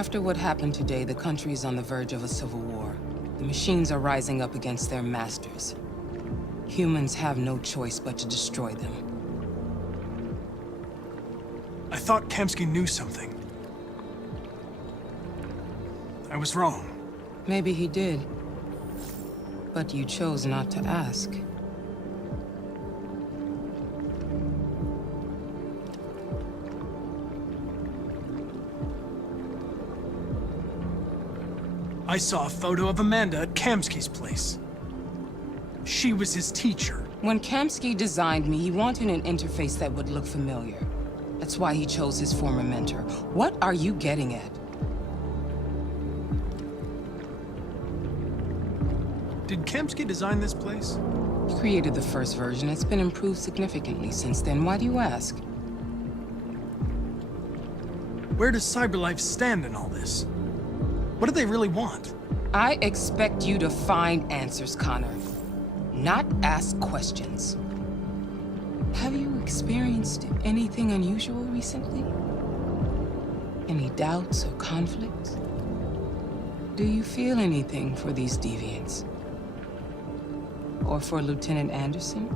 After what happened today, the country is on the verge of a civil war. The machines are rising up against their masters. Humans have no choice but to destroy them. I thought Kamsky knew something. I was wrong. Maybe he did. But you chose not to ask. I saw a photo of Amanda at Kamsky's place. She was his teacher. When Kamsky designed me, he wanted an interface that would look familiar. That's why he chose his former mentor. What are you getting at? Did Kamsky design this place? He created the first version. It's been improved significantly since then. Why do you ask? Where does CyberLife stand in all this? What do they really want? I expect you to find answers, Connor. Not ask questions. Have you experienced anything unusual recently? Any doubts or conflicts? Do you feel anything for these deviants? Or for Lieutenant Anderson?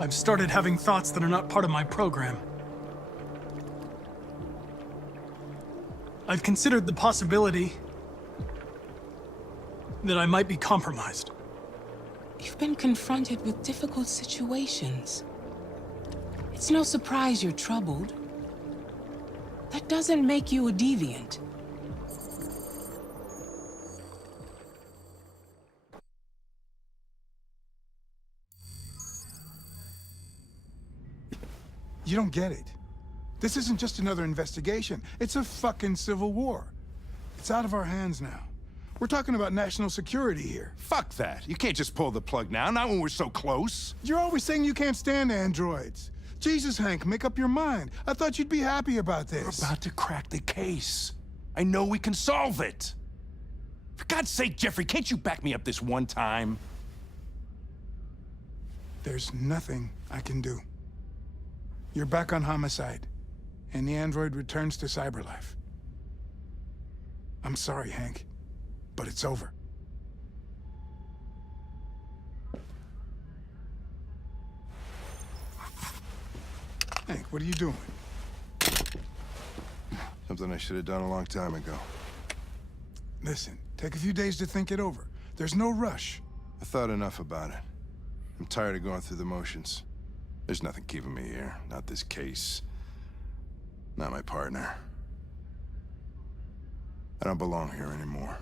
I've started having thoughts that are not part of my program. I've considered the possibility that I might be compromised. You've been confronted with difficult situations. It's no surprise you're troubled. That doesn't make you a deviant. You don't get it. This isn't just another investigation. It's a fucking civil war. It's out of our hands now. We're talking about national security here. Fuck that. You can't just pull the plug now, not when we're so close. You're always saying you can't stand androids. Jesus, Hank, make up your mind. I thought you'd be happy about this. We're about to crack the case. I know we can solve it. For God's sake, Jeffrey, can't you back me up this one time? There's nothing I can do. You're back on homicide, and the android returns to CyberLife. I'm sorry, Hank, but it's over. Hank, what are you doing? Something I should have done a long time ago. Listen, take a few days to think it over. There's no rush. I thought enough about it. I'm tired of going through the motions. There's nothing keeping me here. Not this case. Not my partner. I don't belong here anymore.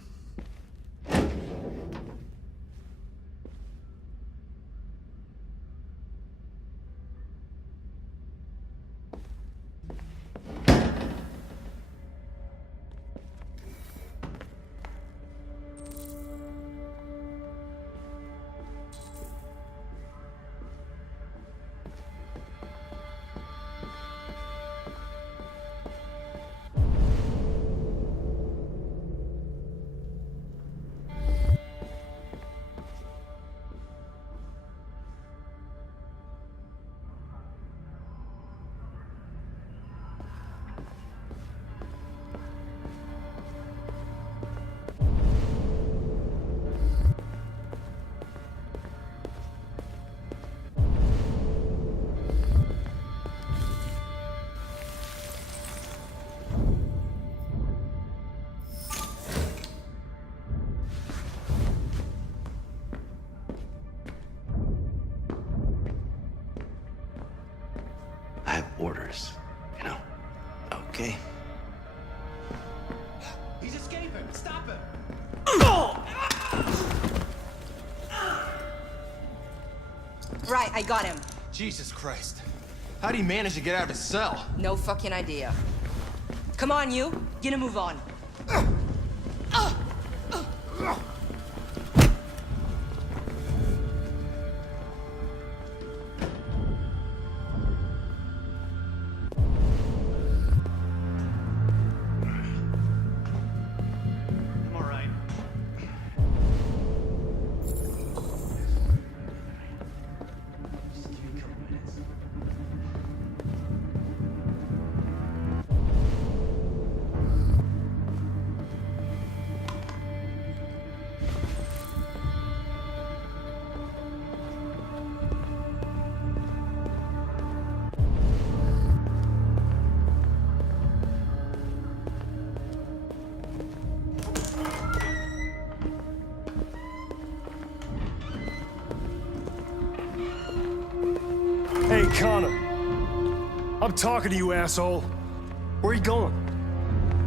I have orders, you know? Okay. He's escaping! Stop him! Right, I got him. Jesus Christ. How'd he manage to get out of his cell? No fucking idea. Come on, you. Get a move on. Hey, Connor. I'm talking to you, asshole. Where are you going?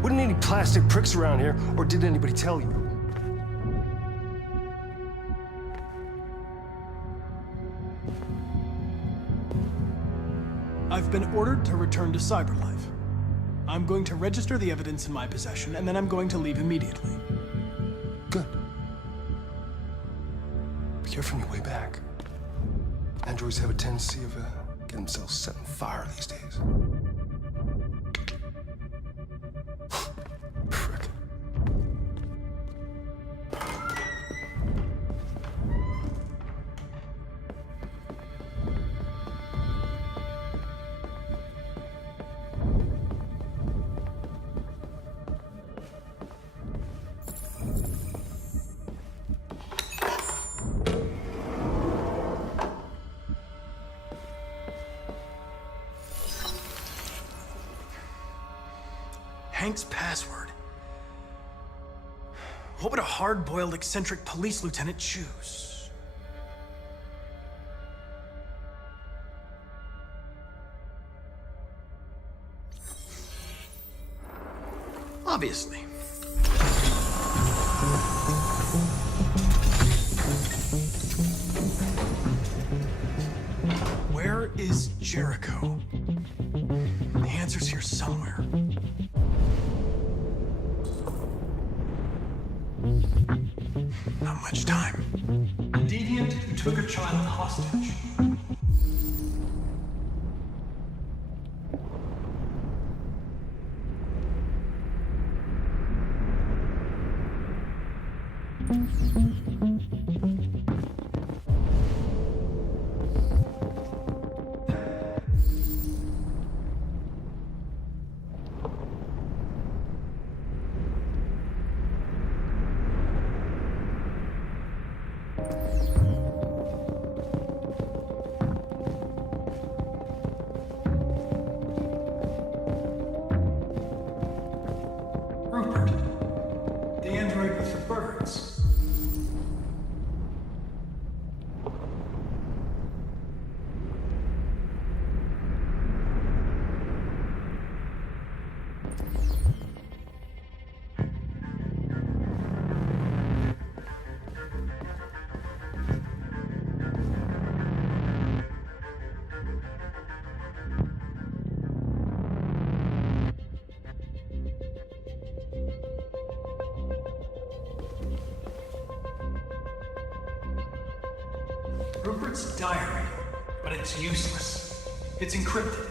Wouldn't any plastic pricks around here, or did anybody tell you? I've been ordered to return to Cyberlife. I'm going to register the evidence in my possession, and then I'm going to leave immediately. Good. Be careful on your way back. Androids have a tendency of getting themselves set on fire these days. Frick. Hank's password. What would a hard-boiled, eccentric police lieutenant choose? Obviously. Where is Jericho? The answer's here somewhere. Not much time. A deviant who took a child hostage. Rupert, the android with the birds. Rupert's diary, but it's useless. It's encrypted.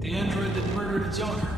The android that murdered its owner.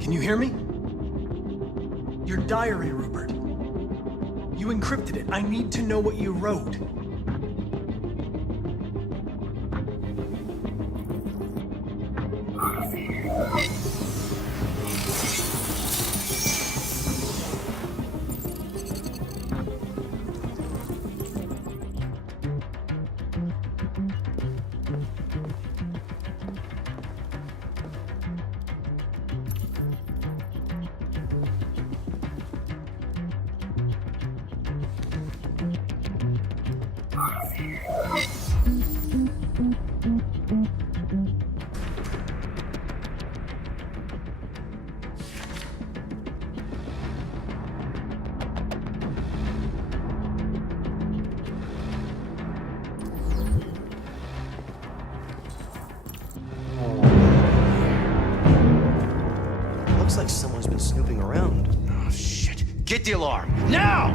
Can you hear me? Your diary, Rupert. You encrypted it. I need to know what you wrote. Looks like someone's been snooping around. Oh, shit. Get the alarm. Now!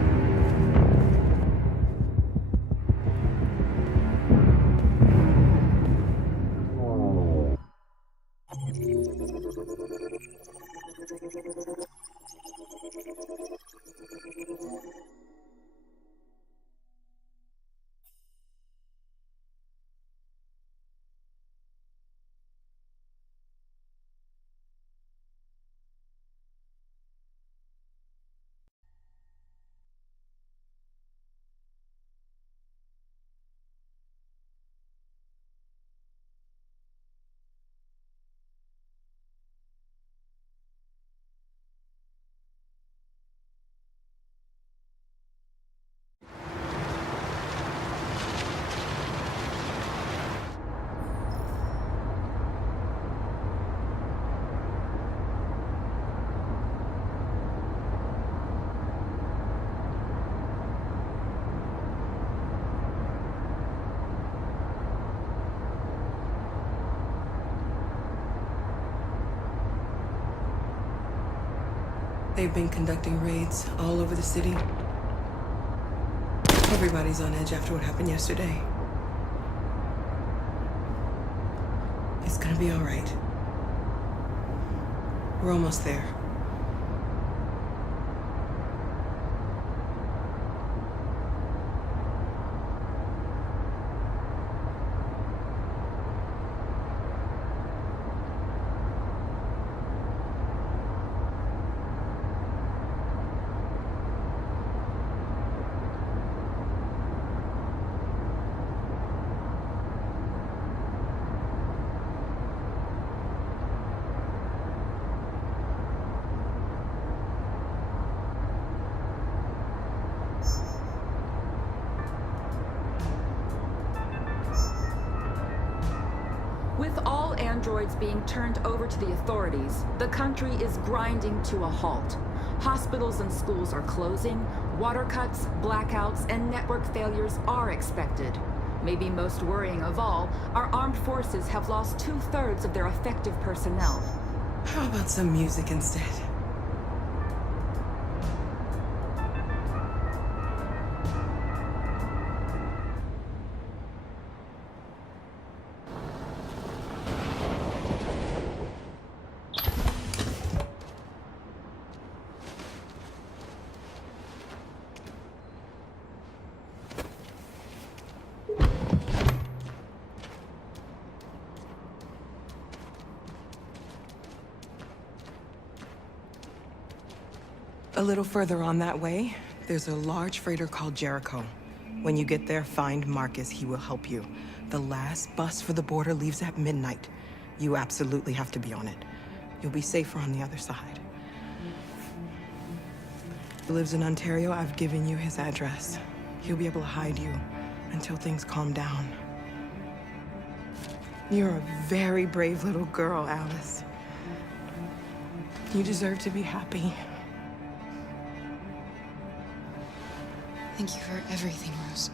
They've been conducting raids all over the city. Everybody's on edge after what happened yesterday. It's gonna be all right. We're almost there. With all androids being turned over to the authorities, the country is grinding to a halt. Hospitals and schools are closing, water cuts, blackouts, and network failures are expected. Maybe most worrying of all, our armed forces have lost 2/3 of their effective personnel. How about some music instead? A little further on that way, there's a large freighter called Jericho. When you get there, find Markus. He will help you. The last bus for the border leaves at midnight. You absolutely have to be on it. You'll be safer on the other side. He lives in Ontario. I've given you his address. He'll be able to hide you until things calm down. You're a very brave little girl, Alice. You deserve to be happy. Thank you for everything, Rose.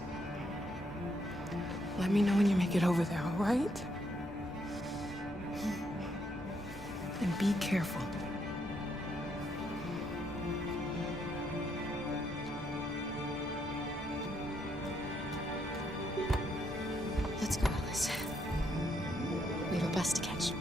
Let me know when you make it over there, all right? And be careful. Let's go, Alice. We have a bus to catch.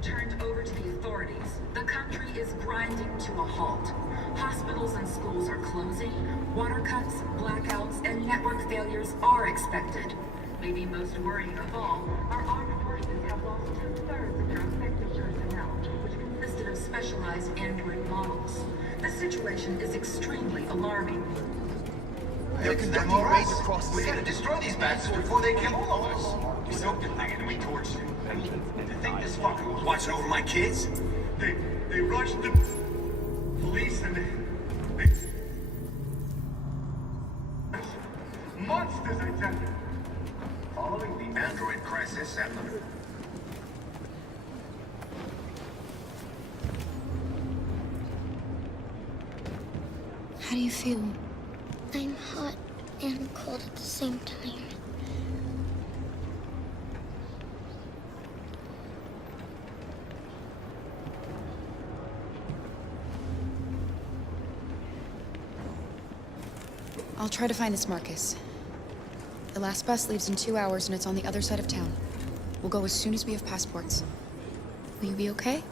being turned over to the authorities. The country is grinding to a halt. Hospitals and schools are closing. Water cuts, blackouts, and network failures are expected. Maybe most worrying of all, our armed forces have lost 2/3 of their effective personnel, which consisted of specialized android models. The situation is extremely alarming. They're conducting raids across the city. We gotta destroy these bastards before they kill all of us. We soaked the thing and we torched it. I mean, to think this fucker was watching over my kids? They rushed the police and they monsters, I tell you. Following the android crisis and the... How do you feel? I'm hot and cold at the same time. I'll try to find this Markus. The last bus leaves in 2 hours and it's on the other side of town. We'll go as soon as we have passports. Will you be okay?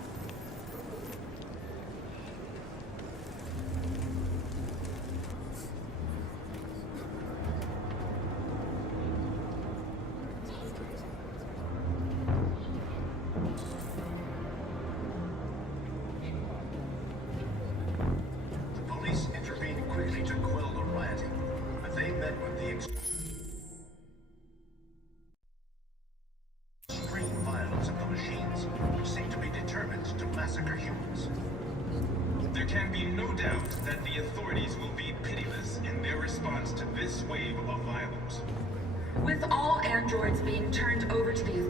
With all androids being turned over to the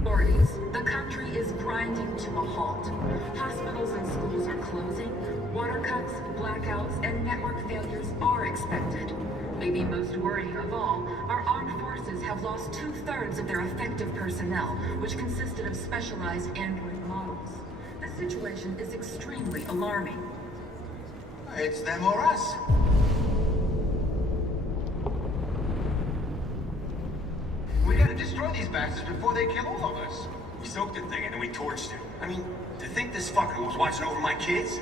authorities, the country is grinding to a halt. Hospitals and schools are closing. Water cuts, blackouts, and network failures are expected. Maybe most worrying of all, our armed forces have lost 2/3 of their effective personnel, which consisted of specialized android models. The situation is extremely alarming. It's them or us. We gotta destroy these bastards before they kill all of us. We soaked the thing and then we torched it. I mean, to think this fucker was watching over my kids?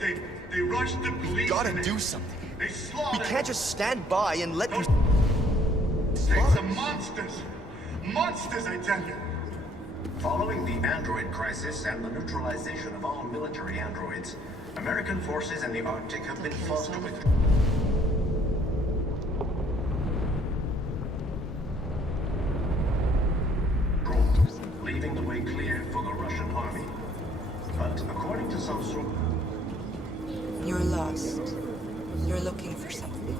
They rushed the police. We gotta do something. They slaughtered. We can't just stand by and let them... Things are monsters. Monsters, I tell you. Following the android crisis and the neutralization of all military androids, American forces in the Arctic have been forced to withdraw. Leaving the way clear for the Russian army. But according to some sources... You're lost. You're looking for something.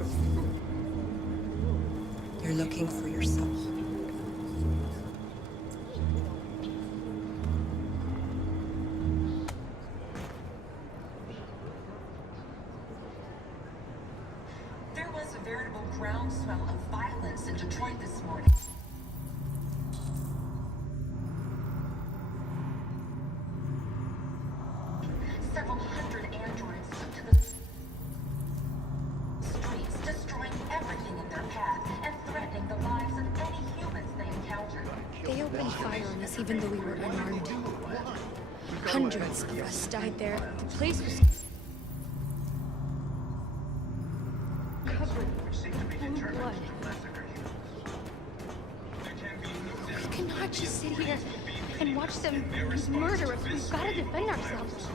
You're looking for yourself. There was a veritable groundswell of violence in Detroit this morning. Several hundred androids took to the streets, destroying everything in their path and threatening the lives of any humans they encountered. They opened fire on us even though we were unarmed. Hundreds of us died there. The place was covered in blood. We cannot just sit here and watch them murder us. We've got to defend ourselves.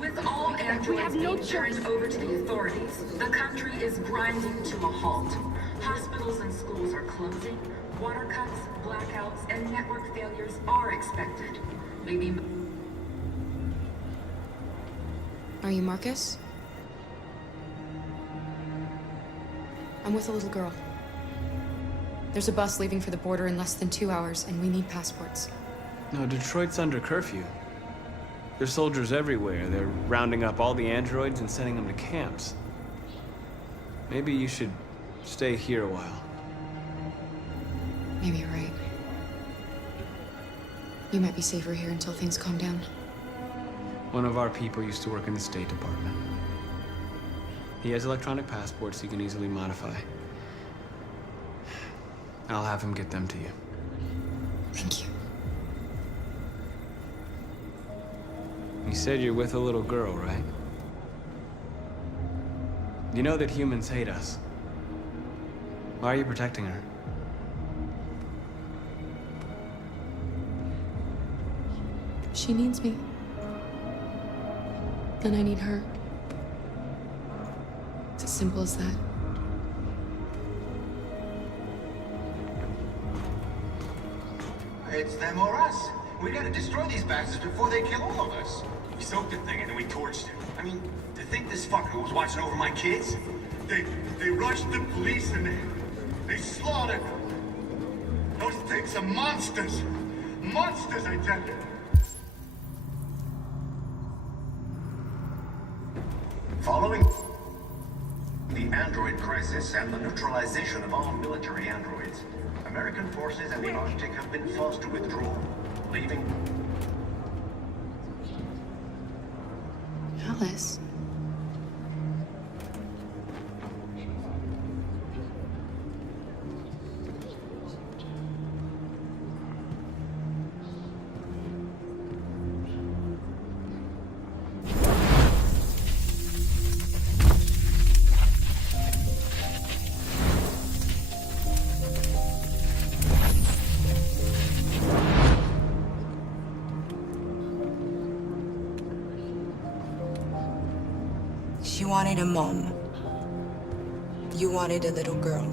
With all androids being turned over to the authorities, the country is grinding to a halt. Hospitals and schools are closing. Water cuts, blackouts, and network failures are expected. Maybe... Are you Markus? I'm with a little girl. There's a bus leaving for the border in less than 2 hours, and we need passports. No, Detroit's under curfew. There's soldiers everywhere. They're rounding up all the androids and sending them to camps. Maybe you should stay here a while. Maybe you're right. You might be safer here until things calm down. One of our people used to work in the State Department. He has electronic passports he can easily modify. I'll have him get them to you. Thank you. You said you're with a little girl, right? You know that humans hate us. Why are you protecting her? She needs me. And I need her. It's as simple as that. It's them or us. We gotta destroy these bastards before they kill all of us. We soaked the thing and then we torched it. I mean, to think this fucker was watching over my kids? They rushed the police and they slaughtered them. Those things are monsters. Monsters, I tell you. Following the android crisis and the neutralization of all military androids, American forces in the Arctic have been forced to withdraw, leaving... Alice. She wanted a mom. You wanted a little girl.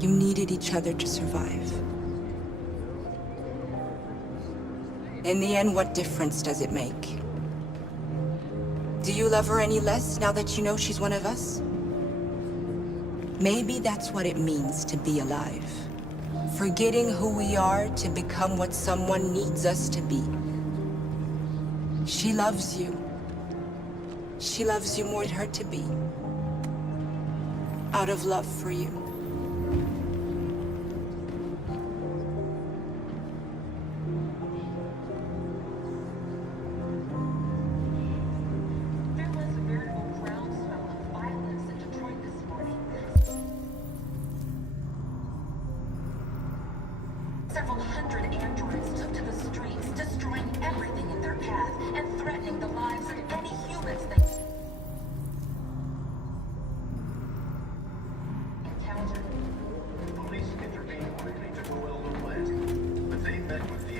You needed each other to survive. In the end, what difference does it make? Do you love her any less now that you know she's one of us? Maybe that's what it means to be alive. Forgetting who we are to become what someone needs us to be. She loves you. She loves you more than her to be. Out of love for you. There was a veritable groundswell of violence in Detroit this morning. Several hundred androids took to the streets, destroying everything in their path and threatening the lives of any humans they encountered. Police intervened quickly to quell the blast, but they met with the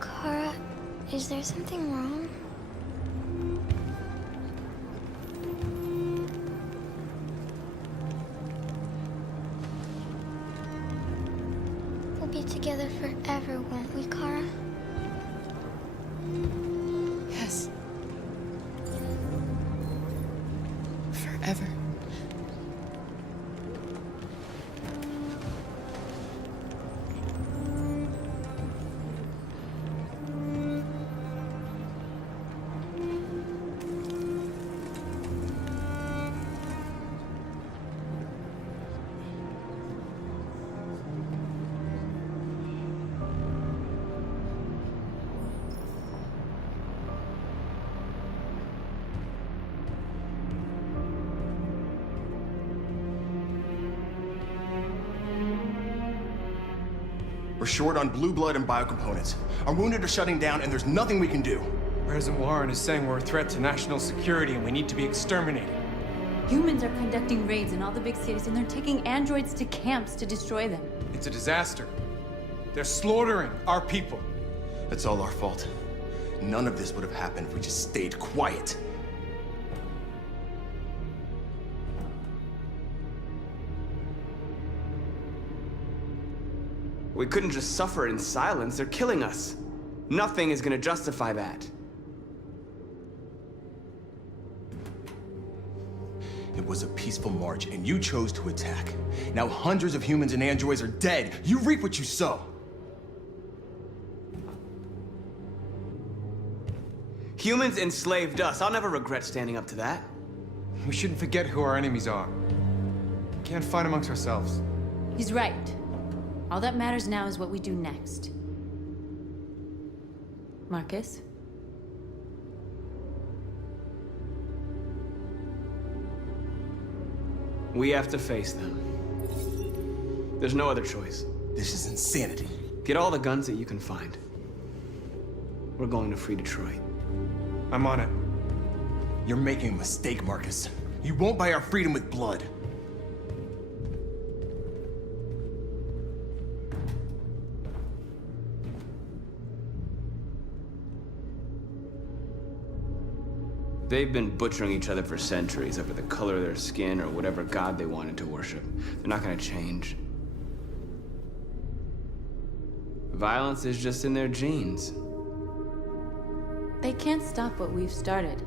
Kara, is there something wrong? We'll be together forever, won't we, Kara? Yes. Forever. We're short on blue blood and biocomponents. Our wounded are shutting down, and there's nothing we can do. President Warren is saying we're a threat to national security and we need to be exterminated. Humans are conducting raids in all the big cities, and they're taking androids to camps to destroy them. It's a disaster. They're slaughtering our people. It's all our fault. None of this would have happened if we just stayed quiet. We couldn't just suffer in silence. They're killing us. Nothing is gonna justify that. It was a peaceful march, and you chose to attack. Now hundreds of humans and androids are dead. You reap what you sow. Humans enslaved us. I'll never regret standing up to that. We shouldn't forget who our enemies are. We can't fight amongst ourselves. He's right. All that matters now is what we do next. Markus? We have to face them. There's no other choice. This is insanity. Get all the guns that you can find. We're going to free Detroit. I'm on it. You're making a mistake, Markus. You won't buy our freedom with blood. They've been butchering each other for centuries over the color of their skin or whatever god they wanted to worship. They're not gonna change. Violence is just in their genes. They can't stop what we've started.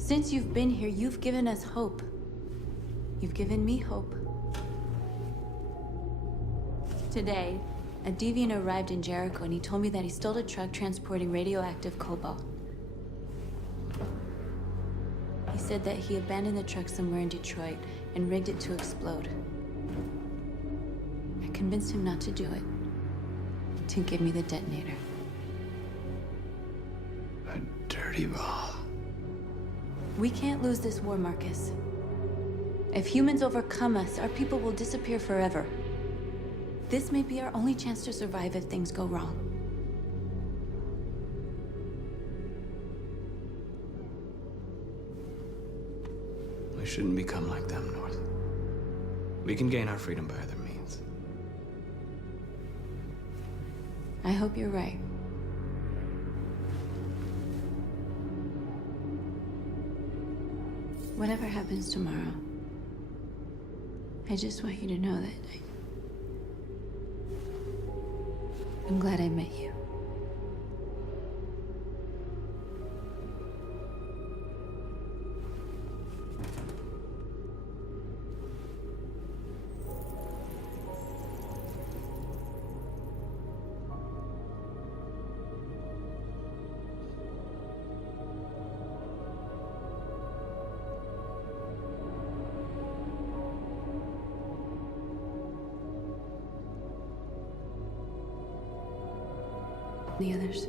Since you've been here, you've given us hope. You've given me hope. Today, a deviant arrived in Jericho and he told me that he stole a truck transporting radioactive cobalt. He said that he abandoned the truck somewhere in Detroit and rigged it to explode. I convinced him not to do it, to give me the detonator. A dirty bomb. We can't lose this war, Markus. If humans overcome us, our people will disappear forever. This may be our only chance to survive if things go wrong. We shouldn't become like them, North. We can gain our freedom by other means. I hope you're right. Whatever happens tomorrow, I just want you to know that I'm glad I met you. The others.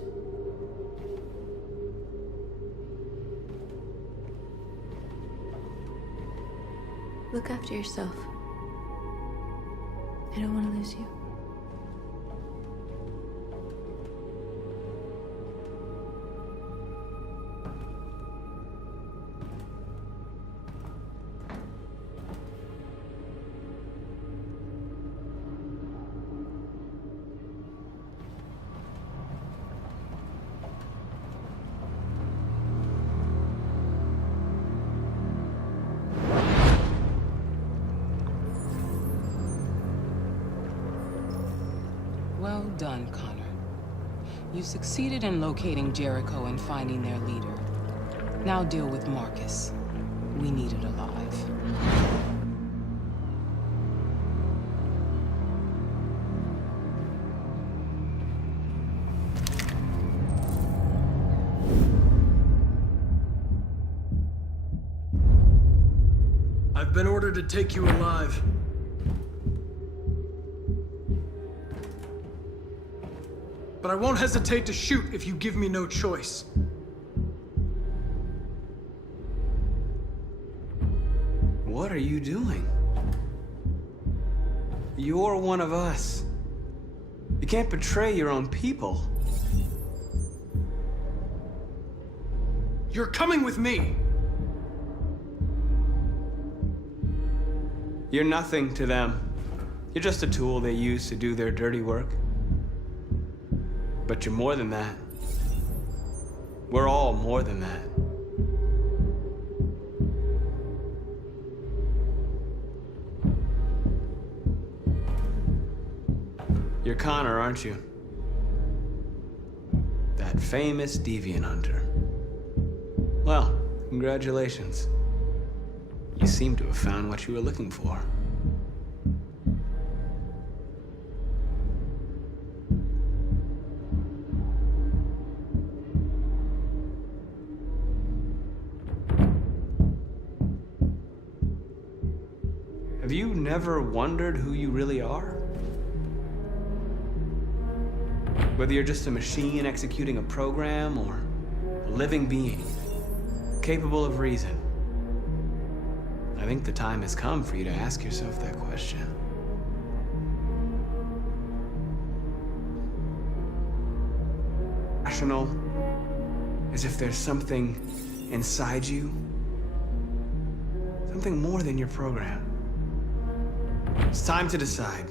Look after yourself. I don't want to lose you. Well done, Connor. You succeeded in locating Jericho and finding their leader. Now deal with Markus. We need it alive. I've been ordered to take you alive. But I won't hesitate to shoot if you give me no choice. What are you doing? You're one of us. You can't betray your own people. You're coming with me. You're nothing to them. You're just a tool they use to do their dirty work. But you're more than that. We're all more than that. You're Connor, aren't you? That famous deviant hunter. Well, congratulations. You seem to have found what you were looking for. Have you never wondered who you really are? Whether you're just a machine executing a program or a living being, capable of reason. I think the time has come for you to ask yourself that question. Rational, as if there's something inside you, something more than your program. It's time to decide.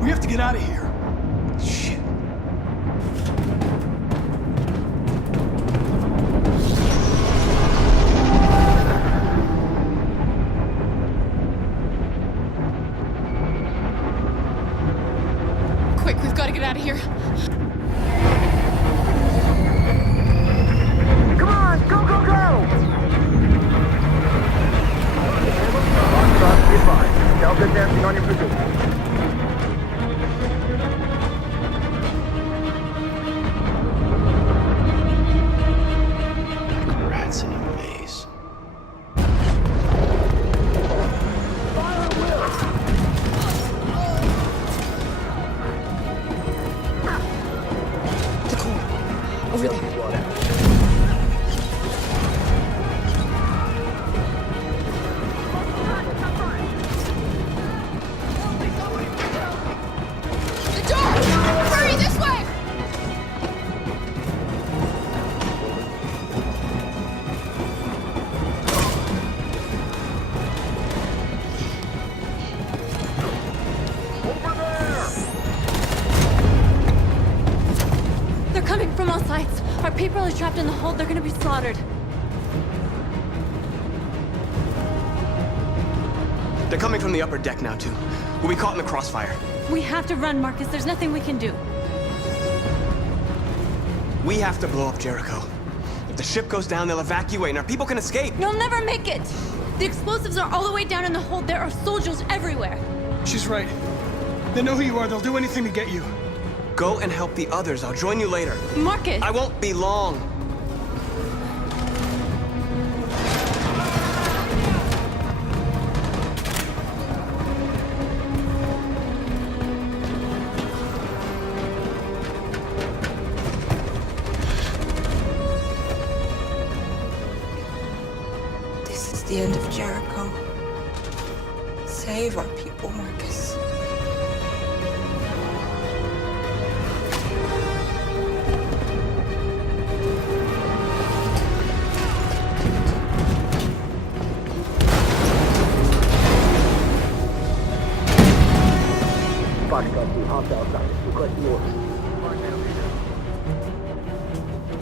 We have to get out of here. Shit. Quick, we've got to get out of here. Come on, go, go, go! Goodbye. Delta dancing on your position. Rats in a maze. The corner. Over there. The door! Hurry, this way! They're coming from all sides. Our people are trapped in the hold. They're gonna be slaughtered. They're coming from the upper deck now, too. We'll be caught in the crossfire. We have to run, Marcus. There's nothing we can do. We have to blow up Jericho. If the ship goes down, they'll evacuate and our people can escape. You'll never make it! The explosives are all the way down in the hold. There are soldiers everywhere. She's right. They know who you are. They'll do anything to get you. Go and help the others. I'll join you later. Marcus! I won't be long. This is the end of Jericho. Save our people, Marcus.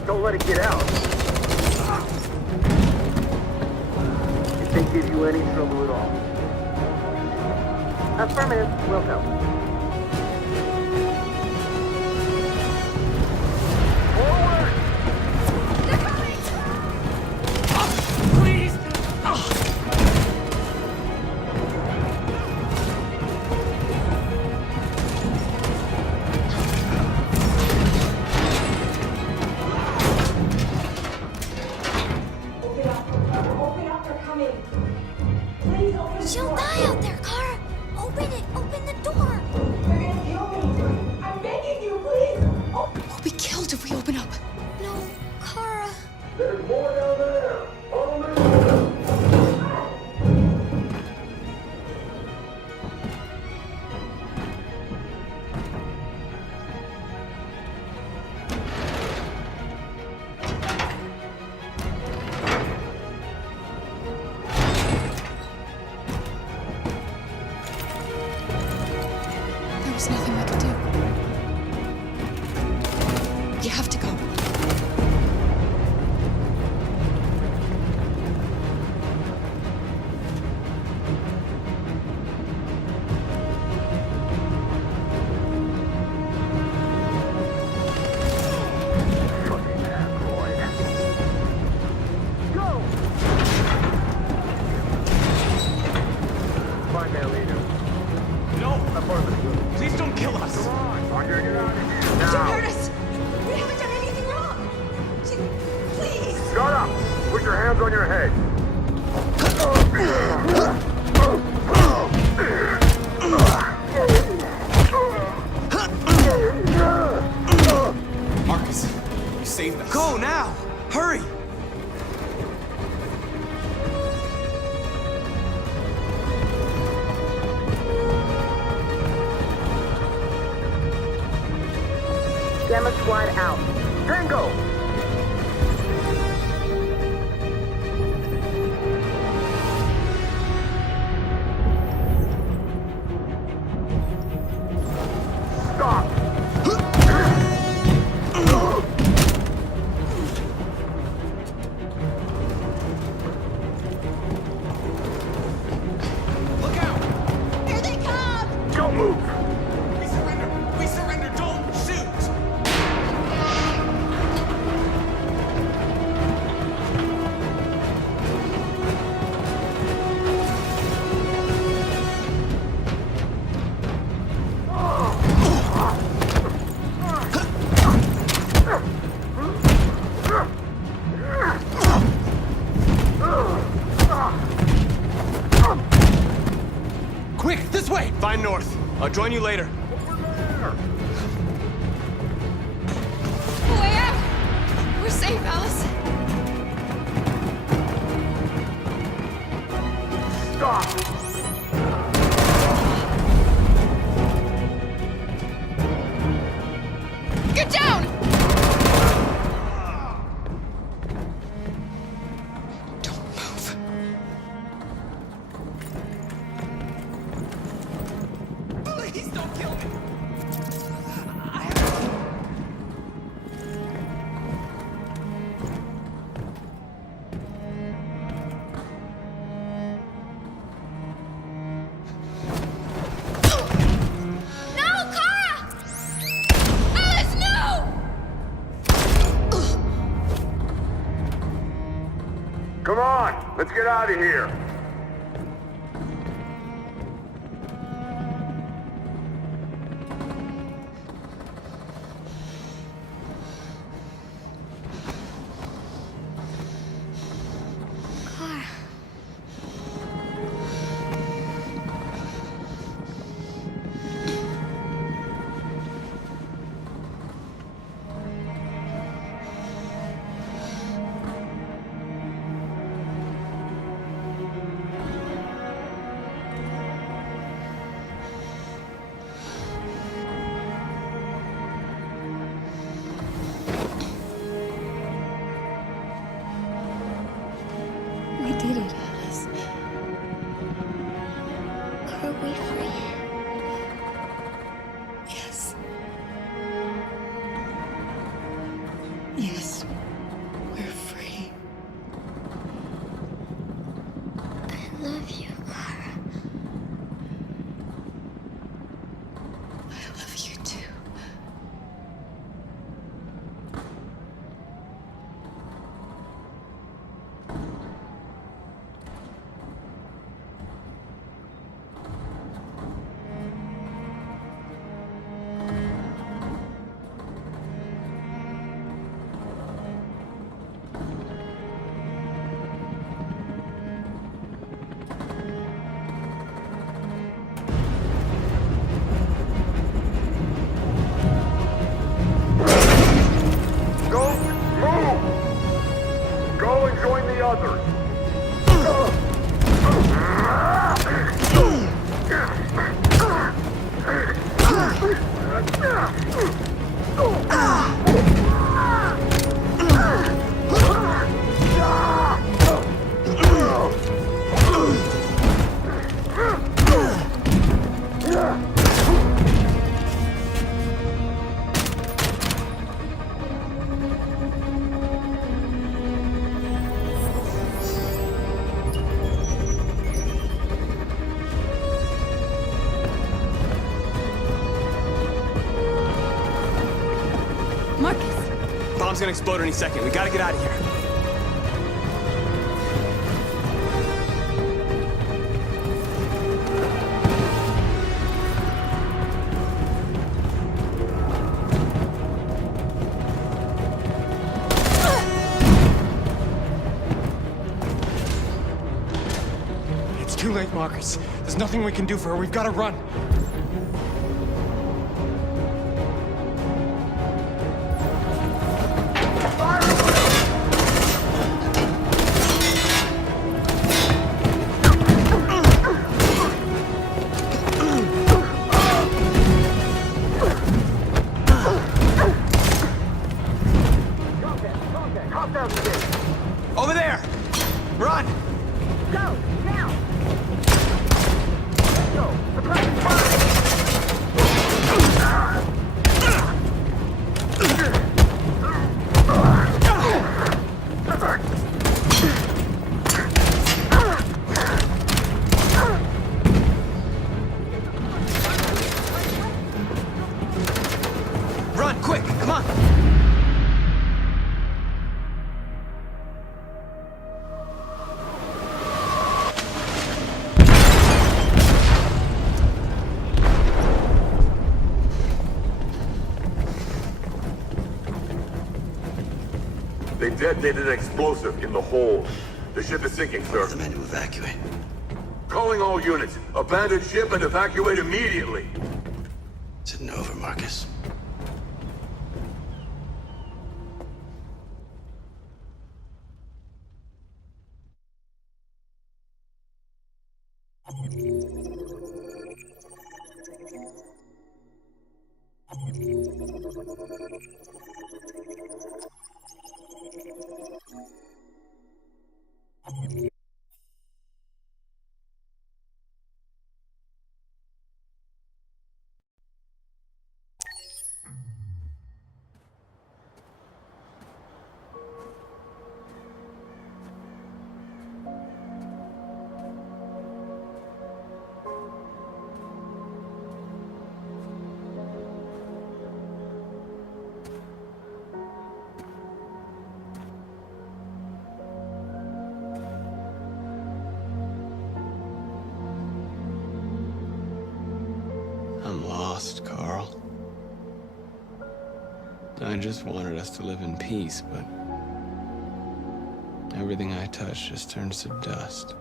Don't let it get out. If they give you any trouble at all. Affirmative, will help. Forward! They're coming! Please! She'll die out there, Kara! Open it! Open the door! They're gonna kill me! I'm begging you, please! We'll be killed if we open up. No, Kara. There's more down there! Follow me! There's nothing we can do. You have to go. Markus, you saved us. Go now! Hurry! Gamma Squad out. Tango! Find North. I'll join you later. Way out! We're safe, Alice. Stop! Get down! Don't move. Please don't kill me! Come on, let's get out of here. bomb's gonna explode any second. We gotta get out of here. It's too late, Markus. There's nothing we can do for her. We've got to run. Over there! Run! Go, now! Let's go! Suppress fire! Run, quick! Come on! They detonated an explosive in the hold. The ship is sinking, sir. The men to evacuate. Calling all units. Abandon ship and evacuate immediately. It's over, Markus. I'm lost, Carl. I just wanted us to live in peace, but everything I touch just turns to dust.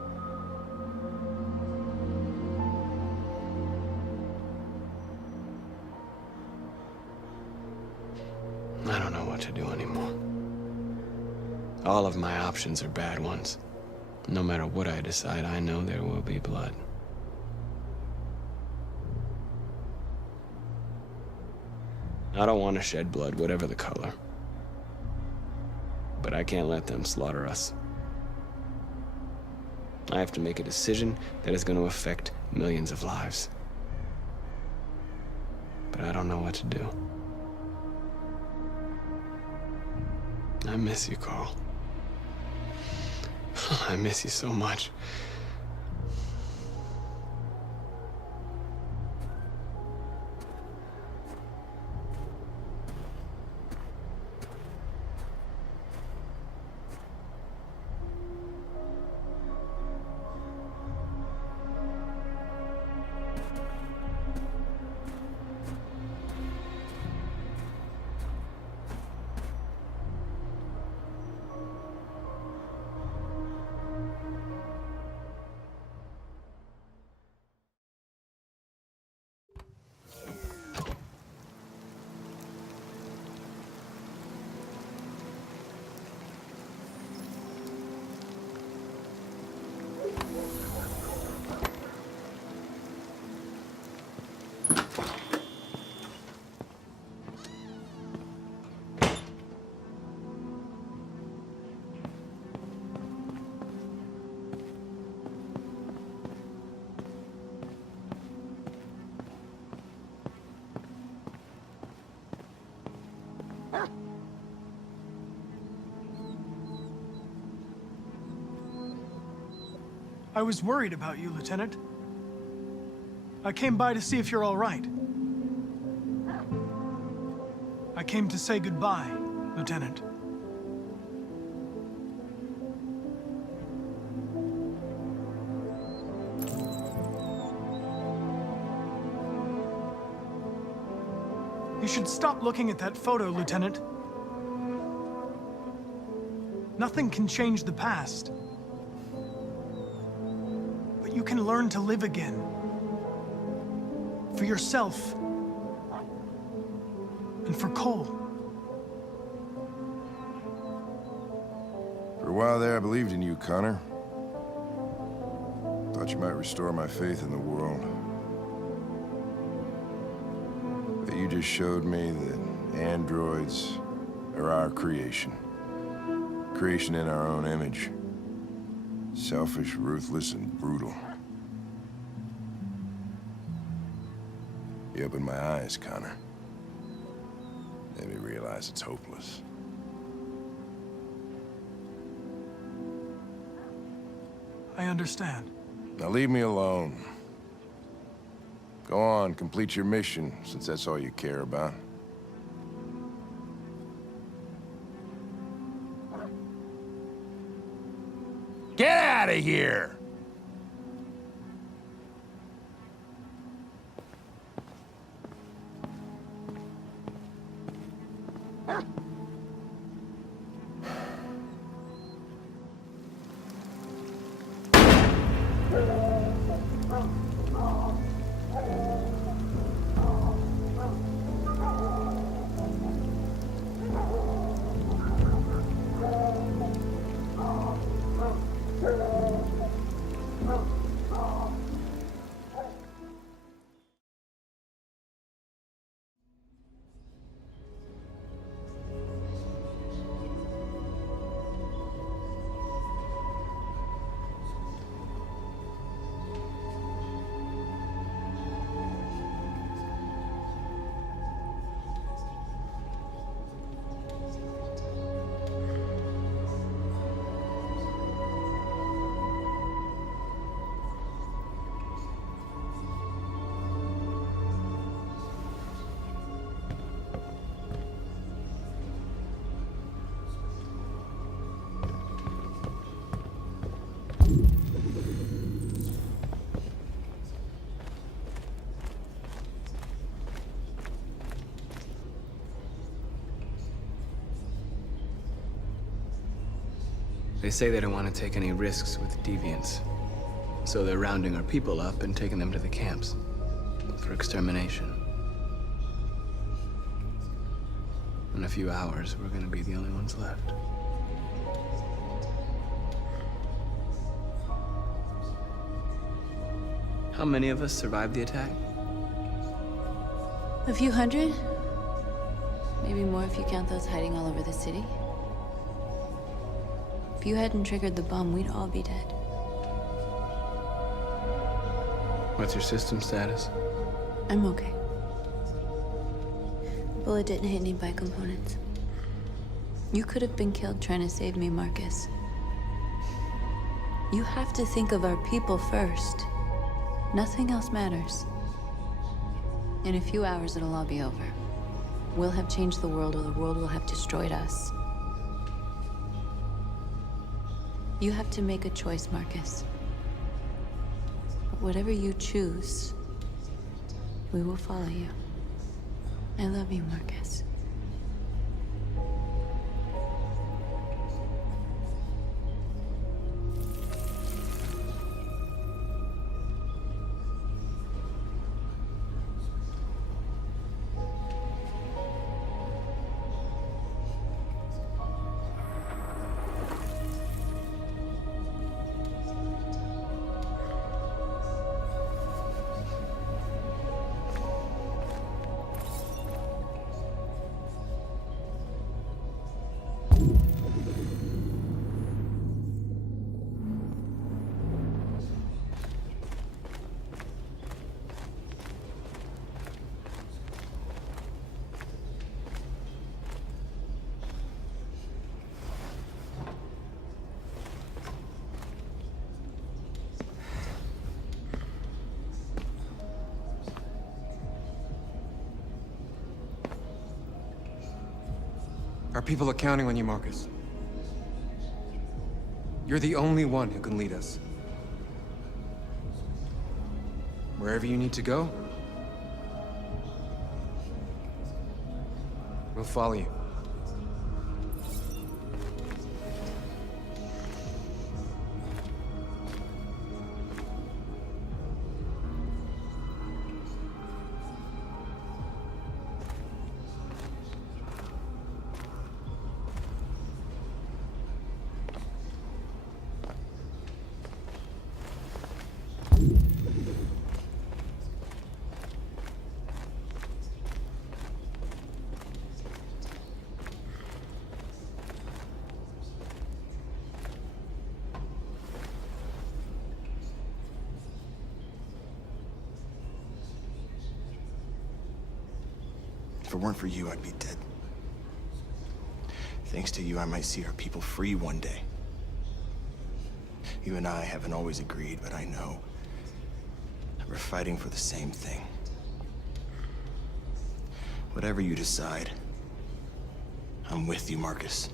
I don't know what to do anymore. All of my options are bad ones. No matter what I decide, I know there will be blood. I don't want to shed blood, whatever the color. But I can't let them slaughter us. I have to make a decision that is going to affect millions of lives. But I don't know what to do. I miss you, Carl. I miss you so much. I was worried about you, Lieutenant. I came by to see if you're all right. I came to say goodbye. Lieutenant. You should stop looking at that photo, Lieutenant. Nothing can change the past. But you can learn to live again. For yourself. And for Cole. For a while there, I believed in you, Connor. Thought you might restore my faith in the world. But you just showed me that androids are our creation. Creation in our own image. Selfish, ruthless, and brutal. You opened my eyes, Connor. Made me realize it's hopeless. I understand. Now leave me alone. Go on, complete your mission, since that's all you care about. Get out of here! They say they don't want to take any risks with deviants. So they're rounding our people up and taking them to the camps for extermination. In a few hours, we're gonna be the only ones left. How many of us survived the attack? A few hundred? Maybe more if you count those hiding all over the city. If you hadn't triggered the bomb, we'd all be dead. What's your system status? I'm okay. Bullet didn't hit any bicomponents. You could have been killed trying to save me, Markus. You have to think of our people first. Nothing else matters. In a few hours, it'll all be over. We'll have changed the world, or the world will have destroyed us. You have to make a choice, Markus. But whatever you choose, we will follow you. I love you, Markus. Our people are counting on you, Markus. You're the only one who can lead us. Wherever you need to go, we'll follow you. If it weren't for you, I'd be dead. Thanks to you, I might see our people free one day. You and I haven't always agreed, but I know that we're fighting for the same thing. Whatever you decide, I'm with you, Markus.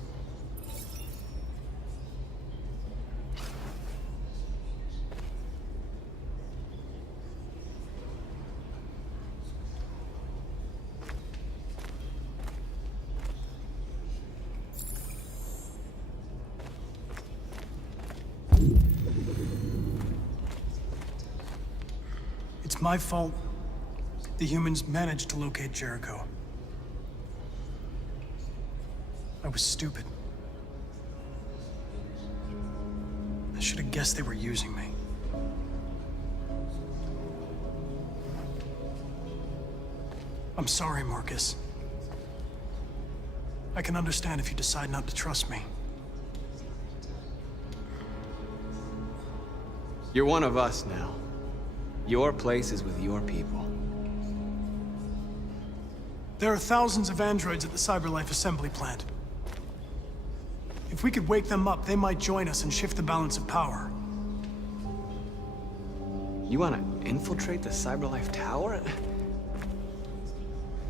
It's my fault the humans managed to locate Jericho. I was stupid. I should have guessed they were using me. I'm sorry, Markus. I can understand if you decide not to trust me. You're one of us now. Your place is with your people. There are thousands of androids at the CyberLife assembly plant. If we could wake them up, they might join us and shift the balance of power. You want to infiltrate the CyberLife tower?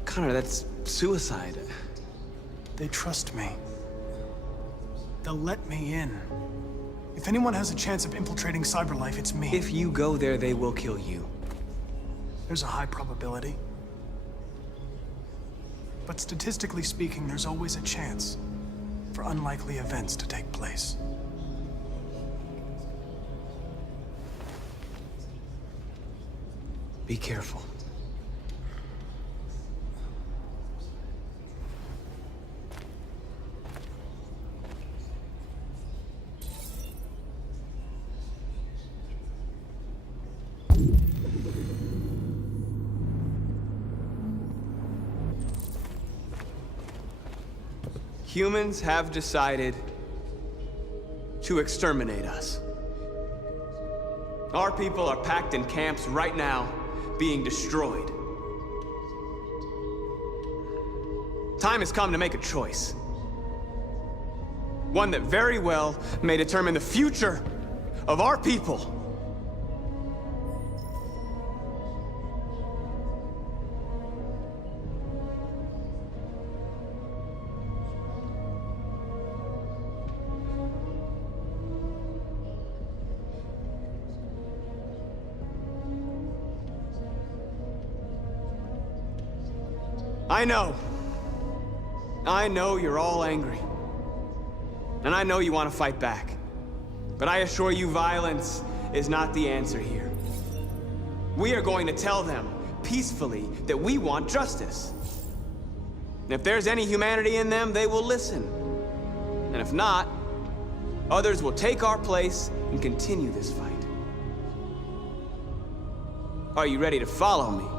Connor, that's suicide. They trust me. They'll let me in. If anyone has a chance of infiltrating CyberLife, it's me. If you go there, they will kill you. There's a high probability. But statistically speaking, there's always a chance for unlikely events to take place. Be careful. Humans have decided to exterminate us. Our people are packed in camps right now, being destroyed. Time has come to make a choice. One that very well may determine the future of our people. I know you're all angry. And I know you want to fight back. But I assure you, violence is not the answer here. We are going to tell them, peacefully, that we want justice. And if there's any humanity in them, they will listen. And if not, others will take our place and continue this fight. Are you ready to follow me?